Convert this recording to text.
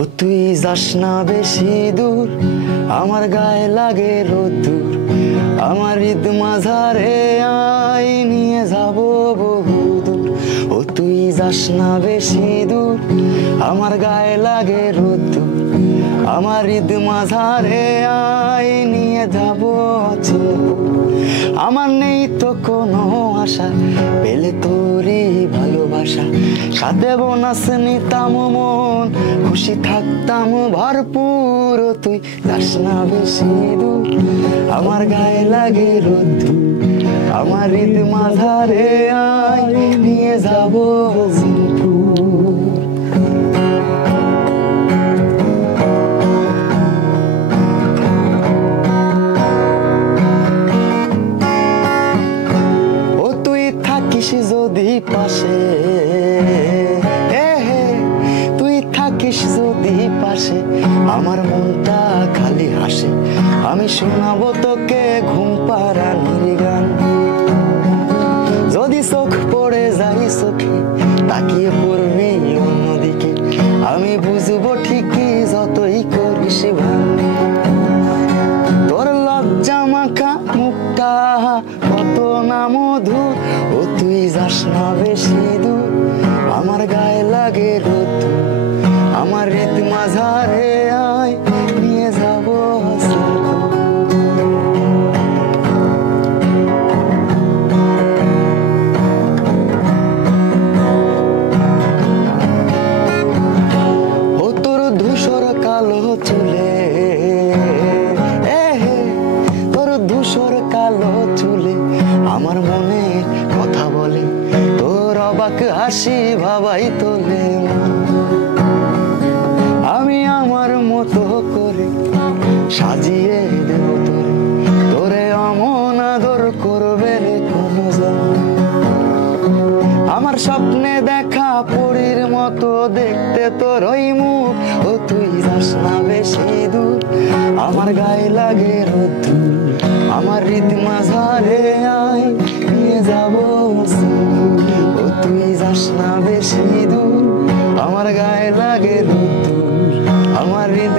ও তুই যাস না বেশি দূর, আমার গায়ে লাগে রোদ্দুর, আমার ঈদ মাঝারে আয় নিয়ে যাব বহু দূর। ও তুই যাস না বেশি দূর, আমার গায়ে লাগে রোদ্দুর, আমার ঈদ মাঝারে আয় নিয়ে যাব চিনপুর। আমার নেই তো কোনো আশা, পেলে তোরই ভালোবাসা, সাথে বোনাস নিতাম মন, খুশি থাকতাম ভরপুর। ও তুই যাস না বেশি দূর, আমার গায়ে লাগে রোদ্দুর, আমার ঈদ মাঝারে আয় নিয়ে যাব চিনপুর। যদি পাশে তুই থাকিস যদি পাশে, আমার মনটা খালি হাসে, আমি শোনাবো তোকে ঘুম পাড়ানির গান। যদি চোখ পড়ে যাই চোখে, তাকিয়ে পড়বি অন্যদিকে, আমি বুঝবো ঠিকই যতই করিস ভান। তোর লজ্জা মাখা মুখটা কত না মধুর, ও তুই যাস না বেশি দূর, আমার গায়ে লাগে রোদ্দুর, আমার ঈদ মাঝারে আয় নিয়ে যাব চিনপুর। ও তোর ধূসর কালো চুলে, তোর ধূসর কালো চুলে আমার মনে কথা বলে, তোর অবাক হাসি ভাবাই তোলে। আমি আমার মতো করে সাজিয়ে দেব তোরে, তোরে অমন আদর করবে রে কোনো জন। আমার স্বপ্নে দেখা পরীর মতো দেখতে তোর ওই মুখ, ও তুই যাস না বেশি দূর, আমার গায়ে লাগে রোদ্দুর, আমার ঈদ মাঝারে আয় নিয়ে যাব চিনপুর। ও তুই যাস না বেশি দূর, আমার গায়ে লাগে রোদ্দুর, আমার ঈদ